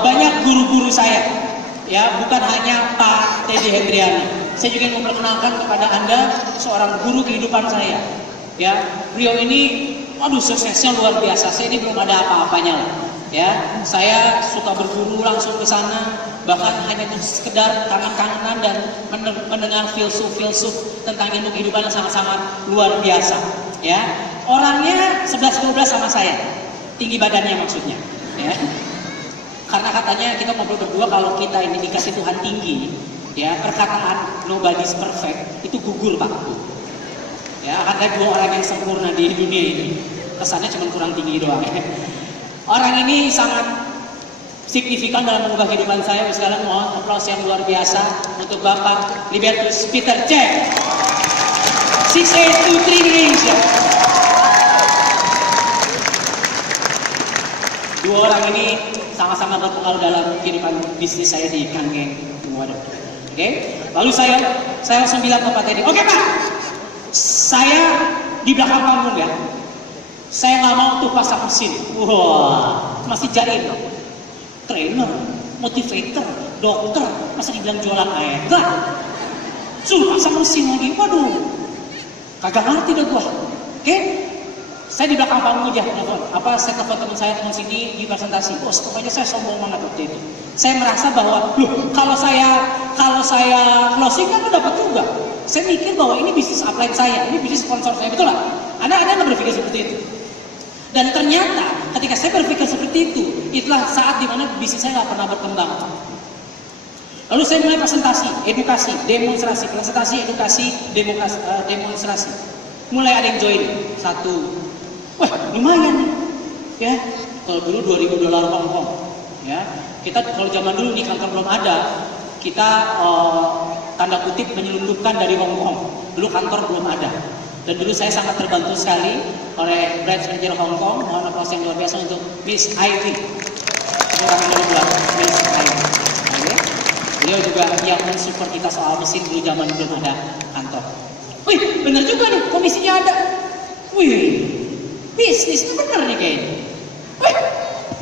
banyak guru-guru saya, ya, bukan hanya Pak Teddy Hendriani. Saya juga ingin memperkenalkan kepada Anda seorang guru kehidupan saya. Ya, beliau ini, waduh, suksesnya luar biasa. Saya ini belum ada apa-apanya lah. Ya, saya suka berguru langsung ke sana, bahkan hanya untuk sekedar kangen-kangenan dan mendengar filsuf tentang ilmu kehidupan yang sangat-sangat luar biasa. Ya, orangnya 11-12 sama saya, tinggi badannya maksudnya. Ya, karena katanya kita ngobrol berdua kalau kita ini dikasih Tuhan tinggi, ya, perkataan nobody's perfect itu gugur Pak. Ya, ada dua orang yang sempurna di dunia ini. Kesannya cuma kurang tinggi doang. Orang ini sangat signifikan dalam mengubah kehidupan saya. Sekarang mohon aplaus yang luar biasa untuk Bapak Libertus Peter Cech. 6823 Indonesia. Dua orang ini sama-sama berpengaruh dalam kehidupan bisnis saya di Kangeng Waduh. Oke? Lalu saya langsung bilang ke Pak Teddy, oke Pak, saya di belakang panggung ya. Saya nggak mau tuh pasang mesin. Wah, masih jarin. Trainer, motivator, dokter, masa dibilang jualan air? Enggak. Suruh pasang mesin lagi. Waduh, kagak ngerti dah gua. Oke? Saya di belakang panggung aja, saya telepon teman saya, teman sini di presentasi. Bos, pokoknya saya sombong banget waktu itu. Saya merasa bahwa, loh, kalau saya closing kan dapat juga. Saya mikir bahwa ini bisnis upline saya, ini bisnis sponsor saya, betul lah. Anda nggak berpikir seperti itu. Dan ternyata ketika saya berpikir seperti itu, itulah saat dimana bisnis saya nggak pernah berkembang. Lalu saya mulai presentasi, edukasi, demonstrasi, presentasi, edukasi, demonstrasi. Mulai ada yang join, satu. Wah, lumayan nih, ya. Kalau dulu $2.000 Hongkong, ya. Kita kalau zaman dulu nih kantor belum ada, kita tanda kutip menyelundupkan dari Hongkong. Dulu kantor belum ada. Dan dulu saya sangat terbantu sekali oleh branch manager Hongkong. Mohon aplaus yang luar biasa untuk Miss Ivy. Orang kedua, Miss Ivy. Okay. Beliau juga yang mensupport kita soal mesin dulu zaman belum ada kantor. Wih, benar juga nih, komisinya ada. Wih, bisnisnya bener nih kayaknya. Wih,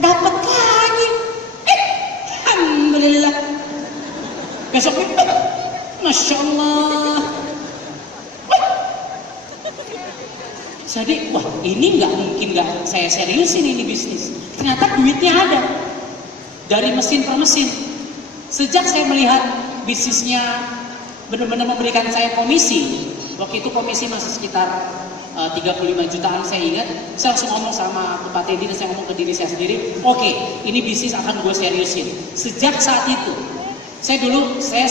dapat lagi. Alhamdulillah. Besoknya, Masya Allah. Jadi, wah, ini nggak mungkin nggak saya seriusin ini bisnis. Ternyata duitnya ada dari mesin per mesin. Sejak saya melihat bisnisnya benar-benar memberikan saya komisi, waktu itu komisi masih sekitar 35 jutaan saya ingat. Saya langsung ngomong sama Pak Teddy dan saya ngomong ke diri saya sendiri, oke, ini bisnis akan gue seriusin. Sejak saat itu, saya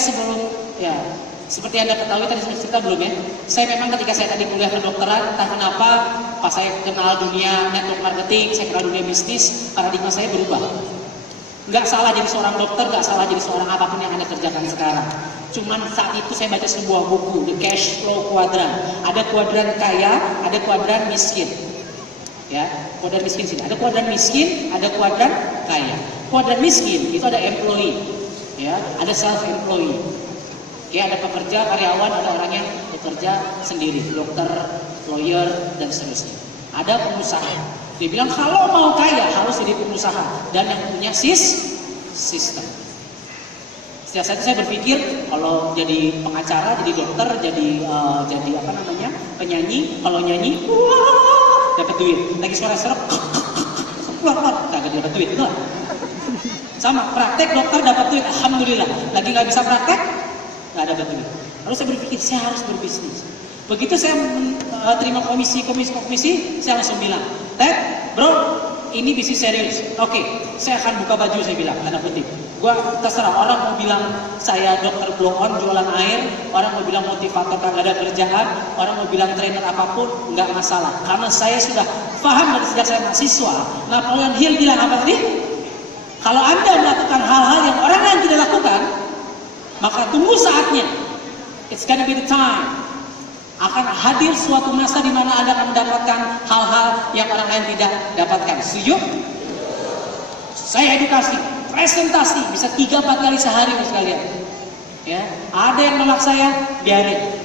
sebelum ya. Seperti Anda ketahui tadi saya cerita belum ya, saya memang ketika saya tadi kuliah kedokteran, entah kenapa pas saya kenal dunia network marketing, saya kenal dunia bisnis, paradigma saya berubah. Nggak salah jadi seorang dokter, nggak salah jadi seorang apapun yang Anda kerjakan sekarang. Cuman saat itu saya baca sebuah buku, The Cash Flow Quadrant. Ada kuadran kaya, ada kuadran miskin. Ya, kuadran miskin sini. Ada kuadran miskin, ada kuadran kaya. Kuadran miskin itu ada employee, ya, ada self-employee. Ya, ada pekerja, karyawan, ada orang yang bekerja sendiri, dokter, lawyer, dan seterusnya. Ada pengusaha. Dia bilang kalau mau kaya harus jadi pengusaha dan yang punya sistem. Setiap saat saya berpikir kalau jadi pengacara, jadi dokter, jadi penyanyi, kalau nyanyi, wah, dapat duit. Lagi suara serap, keluar, kagak dapat duit, betul? Sama praktek dokter dapat duit, alhamdulillah. Lagi nggak bisa praktek, nggak ada duit. Lalu saya berpikir saya harus berbisnis. Begitu saya terima komisi, saya langsung bilang, Ted, bro, ini bisnis serius. Oke, saya akan buka baju, saya bilang, tanda kutip. Gua terserah, orang mau bilang saya dokter blow on jualan air, orang mau bilang motivator kagak ada kerjaan, orang mau bilang trainer apapun, nggak masalah. Karena saya sudah paham dari sejak saya mahasiswa. Napoleon Hill bilang apa tadi? Kalau Anda melakukan hal-hal yang orang lain tidak lakukan, maka tunggu saatnya. It's gonna be the time. Akan hadir suatu masa di mana Anda akan mendapatkan hal-hal yang orang lain tidak dapatkan. Setuju? Saya edukasi, presentasi bisa 3-4 kali sehari sekalian. Ya, ada yang nolak saya, biarin.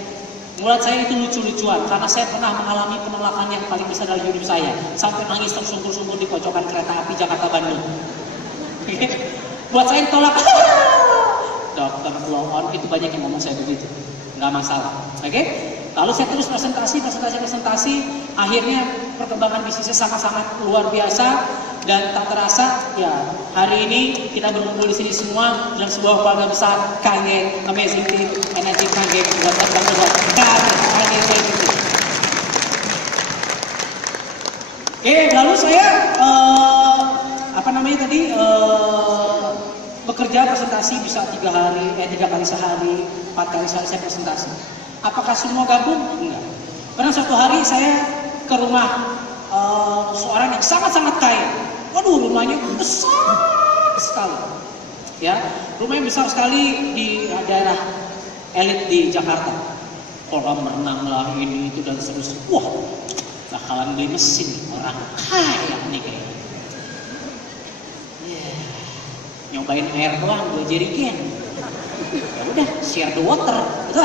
Mulut saya itu lucu-lucuan karena saya pernah mengalami penolakan yang paling besar dalam hidup saya. Sampai nangis tersungkur-sungkur di pojokan kereta api Jakarta Bandung. Buat saya ditolak. Dokter blow on itu banyak yang ngomong saya begitu. Nggak masalah. Oke? Lalu saya terus presentasi. Akhirnya perkembangan bisnisnya sangat-sangat luar biasa dan tak terasa ya hari ini kita berkumpul di sini semua dalam sebuah keluarga besar KG Amazing Team Energy KG buat KG. Oke, lalu saya bekerja presentasi bisa 3 kali sehari, 4 kali sehari saya presentasi. Apakah semua gabung? Enggak. Pernah suatu hari saya ke rumah seorang yang sangat-sangat kaya. Waduh, rumahnya besar sekali. Ya, rumahnya besar sekali di daerah elit di Jakarta. Kolam renang lah ini itu dan seterusnya. Wah, bakalan beli mesin orang kaya nih kayaknya. Nyobain air doang 2 jerigen. Ya udah, share the water, betul?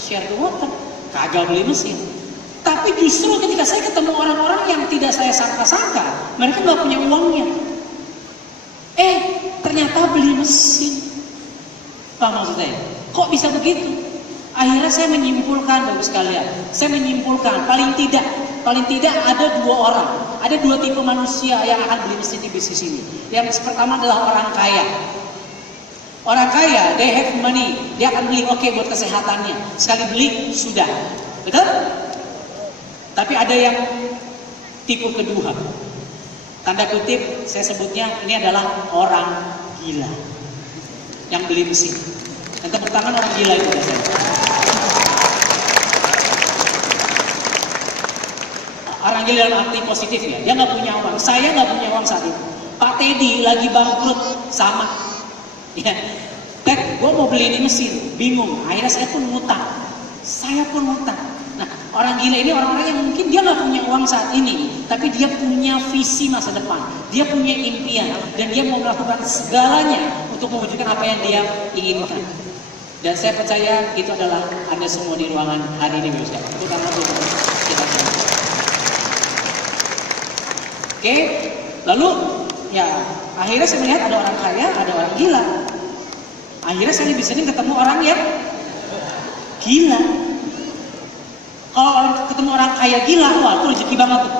Share the water, kagak beli mesin. Tapi justru ketika saya ketemu orang-orang yang tidak saya sangka-sangka, mereka nggak punya uangnya. Ternyata beli mesin. Apa maksud saya? Kok bisa begitu? Akhirnya saya menyimpulkan, Bapak sekalian, paling tidak ada 2 orang, ada 2 tipe manusia yang akan beli mesin di bisnis ini. Yang pertama adalah orang kaya. Orang kaya, they have money, dia akan beli buat kesehatannya. Sekali beli sudah, betul? Tapi ada yang tipe kedua, tanda kutip saya sebutnya ini adalah orang gila yang beli mesin. Dan tepuk tangan orang gila itu saya. Orang gila dalam arti positif ya, dia nggak punya uang. Saya nggak punya uang saat itu. Pak Teddy lagi bangkrut sama. Ya, Ted, gue mau beli ini mesin, bingung. Akhirnya saya pun ngutang. Nah, orang gila ini orang-orang yang mungkin dia nggak punya uang saat ini, tapi dia punya visi masa depan, dia punya impian, dan dia mau melakukan segalanya untuk mewujudkan apa yang dia inginkan. Dan saya percaya itu adalah Anda semua di ruangan hari ini, Bapak. Itu karena kita. Oke, lalu ya akhirnya saya melihat ada orang kaya, ada orang gila. Akhirnya saya bisa ketemu orang yang gila. Kalau ketemu orang kaya gila, wah itu rezeki banget tuh.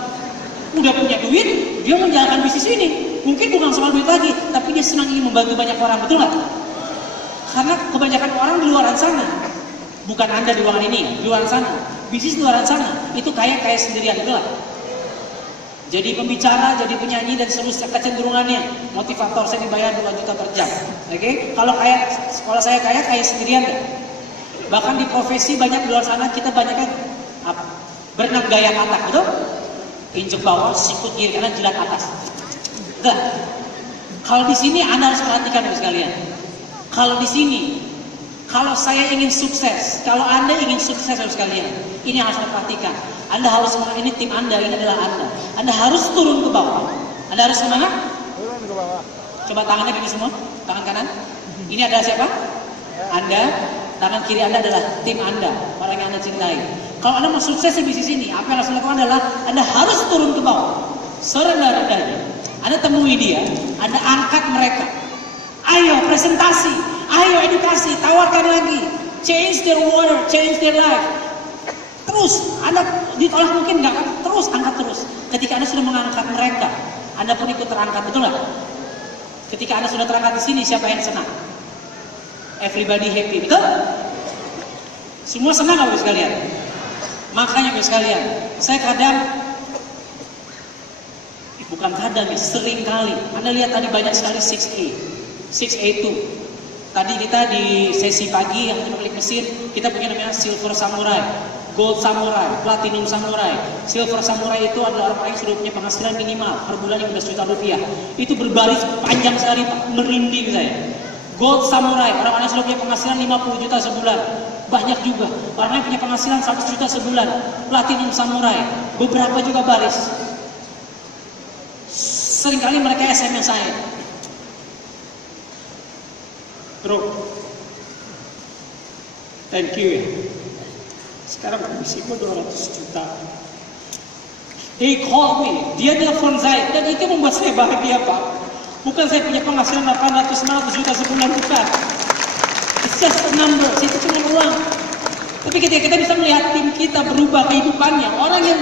Udah punya duit, dia menjalankan bisnis ini. Mungkin bukan soal duit lagi, tapi dia senang ingin membantu banyak orang, betul nggak? Karena kebanyakan orang di luar sana, bukan Anda di ruangan ini, di luar sana, bisnis di luar sana, itu kaya sendirian, betul nggak? Jadi pembicara, jadi penyanyi dan seterusnya kecenderungannya. Motivator saya dibayar 2 juta per jam. Oke? Kalau sekolah saya kaya sendirian kan? Bahkan di profesi banyak di luar sana kita banyak kan berenang gaya katak, betul? Injek bawah, sikut kiri kanan, jilat atas. Enggak. Kalau di sini Anda harus perhatikan Bapak sekalian. Kalau di sini, kalau saya ingin sukses, kalau Anda ingin sukses Bapak sekalian, ini yang harus Anda perhatikan. Anda harus semangat, ini tim Anda, ini adalah Anda. Anda harus turun ke bawah. Anda harus semangat. Turun ke bawah. Coba tangannya gini semua, tangan kanan. Ini adalah siapa? Anda. Tangan kiri Anda adalah tim Anda, orang yang Anda cintai. Kalau Anda mau sukses di bisnis ini, apa yang harus dilakukan adalah Anda harus turun ke bawah. Serendah-rendahnya. Anda temui dia, Anda angkat mereka. Ayo presentasi, ayo edukasi, tawarkan lagi. Change their water, change their life. Terus, Anda ditolak mungkin nggak, terus angkat terus. Ketika Anda sudah mengangkat mereka, Anda pun ikut terangkat, betul nggak? Ketika Anda sudah terangkat di sini, siapa yang senang? Everybody happy, betul? Semua senang nggak Bapak sekalian? Makanya Bapak sekalian, saya sering kali. Anda lihat tadi banyak sekali 6A2. Tadi kita di sesi pagi yang kita klik mesin, kita punya namanya Silver Samurai, Gold Samurai, Platinum Samurai. Silver Samurai itu adalah orang yang sudah punya penghasilan minimal per bulan 15 juta rupiah. Itu berbaris panjang sekali, merinding saya. Gold Samurai, orang-orang yang sudah punya penghasilan 50 juta sebulan. Banyak juga, orang yang punya penghasilan 100 juta sebulan. Platinum Samurai, beberapa juga baris. Seringkali mereka SMS saya. Bro, thank you ya. Sekarang komisi gue 200 juta. They call me, dia telepon saya, dan itu membuat saya bahagia Pak. Bukan saya punya penghasilan 800-900 juta sebulan, bukan. It's just a number, itu cuma uang. Tapi ketika kita bisa melihat tim kita berubah kehidupannya, orang yang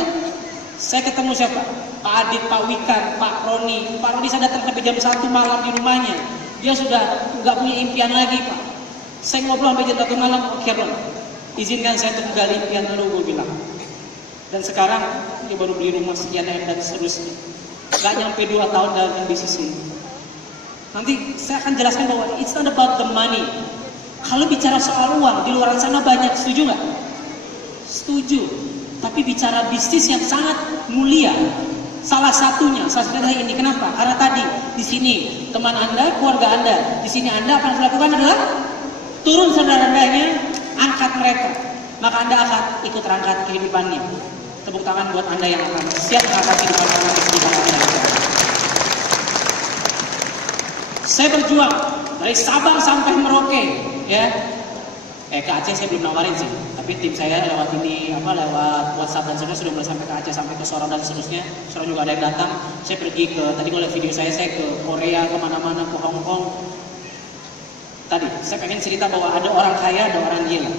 saya ketemu siapa? Pak Adit, Pak Wikan, Pak Roni. Pak Roni saya datang sampai jam 1 malam di rumahnya. Dia sudah nggak punya impian lagi, Pak. Saya ngobrol sampai jam 1 malam, oke Ron, izinkan saya untuk menggali impian lu, gue bilang. Dan sekarang dia baru beli rumah sekian M dan seterusnya. Gak nyampe 2 tahun dalam bisnis ini. Nanti saya akan jelaskan bahwa it's not about the money. Kalau bicara soal uang, di luar sana banyak, setuju nggak? Setuju. Tapi bicara bisnis yang sangat mulia, salah satunya ini. Kenapa? Karena tadi di sini teman Anda, keluarga Anda, di sini Anda akan lakukan adalah turun saudaranya, angkat mereka, maka Anda akan ikut angkat kehidupannya. Tepuk tangan buat Anda yang akan siap mengangkat kehidupan Anda. Saya berjuang dari Sabang sampai Merauke, ya. Ke Aceh saya belum nawarin sih, tapi tim saya lewat lewat WhatsApp dan seterusnya sudah mulai sampai ke Aceh, sampai ke Sorong dan seterusnya. Sorong juga ada yang datang. Saya pergi ke, tadi kalau lihat video saya ke Korea, kemana-mana, ke Hong Kong. Tadi saya pengen cerita bahwa ada orang kaya, ada orang gila.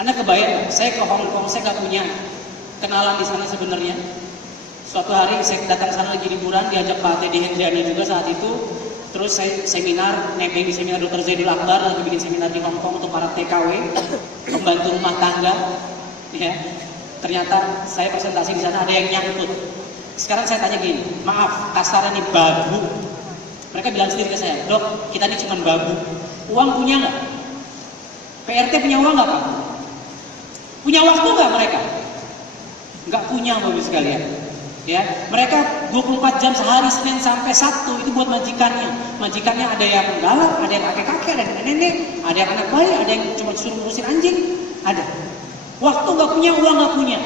Anda kebayang, saya ke Hong Kong, saya gak punya kenalan di sana sebenarnya. Suatu hari saya datang sana lagi liburan, diajak Pak Teddy Hendriani juga saat itu. Terus saya seminar, nebeng di seminar Dr. Zaidul Akbar, lagi bikin seminar di Hong Kong untuk para TKW, pembantu rumah tangga. Ya, ternyata saya presentasi di sana ada yang nyangkut. Sekarang saya tanya gini, maaf kasarnya nih babu. Mereka bilang sendiri ke saya, dok kita ini cuma babu. Uang punya nggak? PRT punya uang nggak Pak? Punya waktu nggak mereka? Nggak punya bagus sekalian. Ya, mereka 24 jam sehari Senin sampai Sabtu itu buat majikannya. Majikannya ada yang galak, ada yang kakek-kakek, ada yang nenek, ada yang anak bayi, ada yang cuma suruh ngurusin anjing, ada. Waktu nggak punya, uang nggak punya.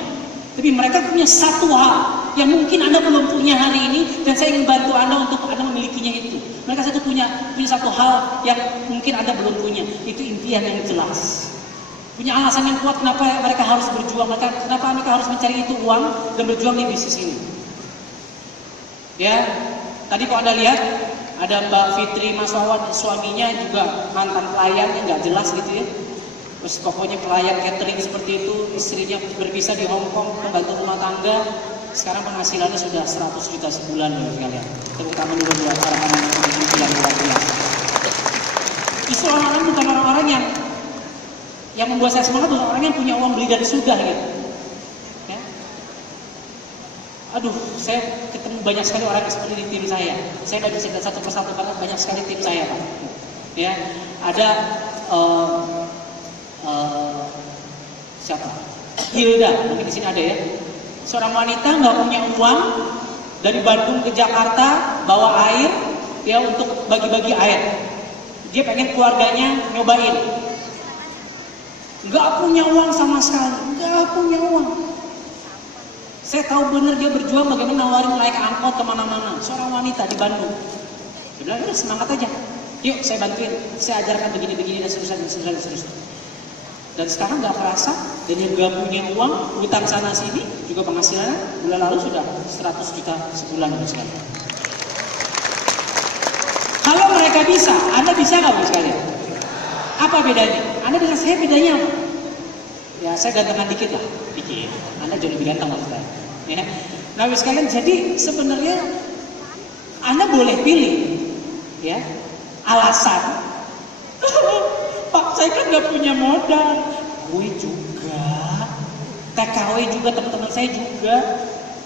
Tapi mereka punya satu hal yang mungkin Anda belum punya hari ini, dan saya ingin bantu Anda untuk Anda memilikinya itu. Mereka punya satu hal yang mungkin Anda belum punya, itu impian yang jelas. Punya alasan yang kuat kenapa mereka harus berjuang, kenapa mereka harus mencari itu uang dan berjuang di bisnis ini. Ya, tadi kalau Anda lihat ada Mbak Fitri Maswawan, suaminya juga mantan pelayan yang nggak jelas gitu ya. Terus pokoknya pelayan catering seperti itu, istrinya berpisah di Hong Kong, membantu rumah tangga. Sekarang penghasilannya sudah 100 juta sebulan ya kalian. Tepuk tangan dulu buat orang-orang yang luar biasa. Justru orang-orang bukan orang-orang yang membuat saya semangat, bukan orang yang punya uang beli dan sudah gitu. Ya. Aduh, saya ketemu banyak sekali orang seperti di tim saya. Saya nggak bisa lihat satu persatu karena banyak sekali tim saya Pak. Ya, ada siapa? Hilda, mungkin di sini ada ya. Seorang wanita nggak punya uang, dari Bandung ke Jakarta bawa air, ya untuk bagi-bagi air. Dia pengen keluarganya nyobain. Nggak punya uang sama sekali, nggak punya uang. Saya tahu benar dia berjuang bagaimana nawarin naik angkot kemana-mana. Seorang wanita di Bandung. Dia bilang, udah semangat aja. Yuk saya bantuin, saya ajarkan begini-begini dan seterusnya. Dan sekarang nggak kerasa, dan yang nggak punya uang, utang sana sini, juga penghasilannya bulan lalu sudah 100 juta sebulan sekali. Kalau mereka bisa, Anda bisa nggak sekalian? Apa bedanya? Anda dengan saya bedanya apa? Ya saya gantengan dikit lah, dikit. Anda jauh lebih ganteng lah saya. Ya. Nah sekalian, jadi sebenarnya Anda boleh pilih, ya alasan. Pak saya kan nggak punya modal. Gue juga, TKW juga, teman-teman saya juga.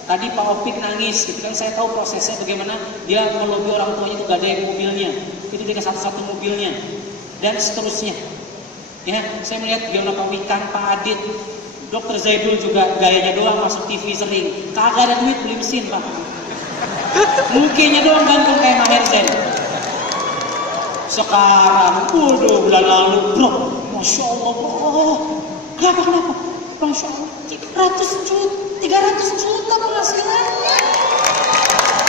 Tadi Pak Opik nangis, gitu kan, saya tahu prosesnya bagaimana dia melobi orang tuanya itu gak ada yang mobilnya, itu dia satu-satu mobilnya. Dan seterusnya. Ya, saya melihat Gimana Pak Wikan, Pak Adit, Dr. Zaidul juga gayanya doang masuk TV sering. Kagak ada duit beli mesin Pak. Mukanya doang gantung kayak Maher Zain. Sekarang, waduh bulan lalu bro, Masya Allah bro. Kenapa? Masya Allah, 300 juta penghasilannya.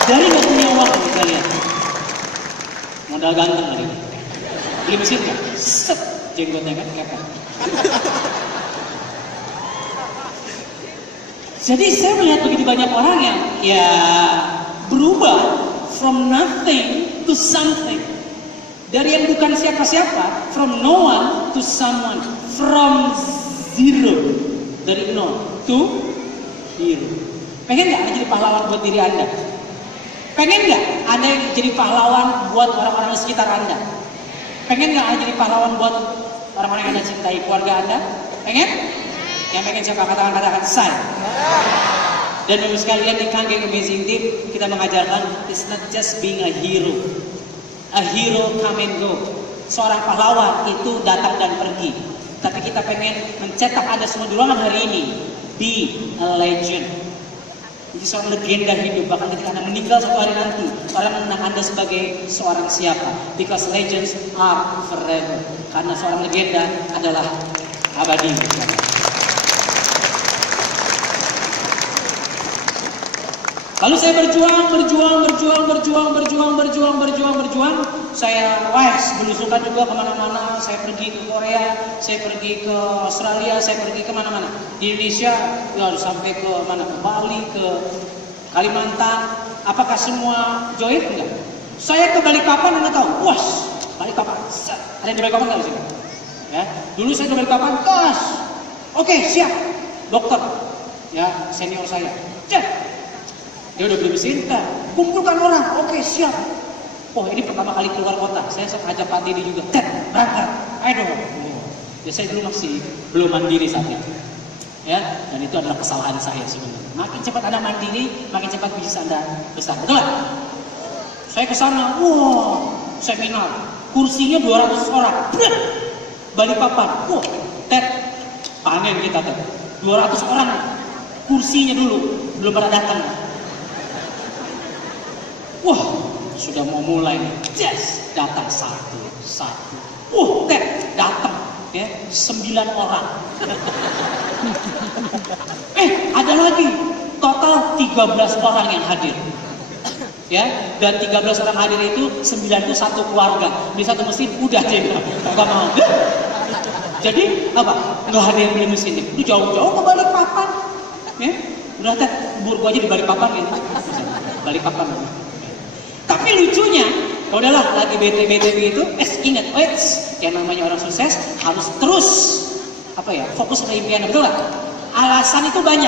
Dari gak punya uang kita lihat. Modal ganteng lagi. Beli mesin kan? Set, jenggotnya kan kepek. Jadi saya melihat begitu banyak orang yang ya berubah From nothing to something. Dari yang bukan siapa-siapa, from no one to someone. From zero, dari nol to hero. Pengen nggak jadi pahlawan buat diri Anda? Pengen nggak Anda yang jadi pahlawan buat orang-orang di sekitar Anda? Pengen nggak Anda jadi pahlawan buat orang-orang yang Anda cintai, keluarga Anda? Pengen? Yang pengen siapa? Katakan saya. Dan Bapak sekalian di Kangen Amazing Team, kita mengajarkan it's not just being a hero. A hero come and go. Seorang pahlawan itu datang dan pergi. Tapi kita pengen mencetak Anda semua di ruangan hari ini. Be a legend. Jadi seorang legenda hidup. Bahkan ketika Anda meninggal suatu hari nanti, orang mengenang Anda sebagai seorang siapa. Because legends are forever. Karena seorang legenda adalah abadi. Lalu saya berjuang. Saya belusukan juga kemana-mana. Saya pergi ke Korea, saya pergi ke Australia, saya pergi kemana-mana. Di Indonesia, ya harus sampai ke mana? Ke Bali, ke Kalimantan. Apakah semua join? Enggak. Saya ke Balikpapan, Anda tahu? Wah, Balikpapan. Ada yang di Balikpapan nggak di sini? Ya, dulu saya ke Balikpapan, tos. Oke, siap. Dokter, ya senior saya. Cek. Dia udah beli mesin, kumpulkan orang, oke siap. Oh ini pertama kali keluar kota, saya ajak Pak Didi juga, berangkat, ayo dong. Ya saya dulu masih belum mandiri saat itu. Ya, dan itu adalah kesalahan saya sebenarnya. Makin cepat Anda mandiri, makin cepat bisnis Anda besar, betul nggak? Saya ke sana, seminar, kursinya 200 orang, Balikpapan, panen kita tuh, 200 orang, kursinya dulu belum pernah datang. Wah, sudah mau mulai nih. Yes, datang satu. Datang ya 9 orang. Ada lagi total 13 orang yang hadir. Ya, dan 13 orang hadir itu 9 itu satu keluarga. Di satu mesin udah deh, enggak mau. Jadi apa? Enggak ada yang beli mesin ini. Itu jauh-jauh ke Balikpapan. Ya, udah bubur gua aja di Balikpapan gitu. Balikpapan. Tapi lucunya, udahlah lagi bete itu, ingat, yang namanya orang sukses harus terus fokus ke impian, betul nggak? Alasan itu banyak.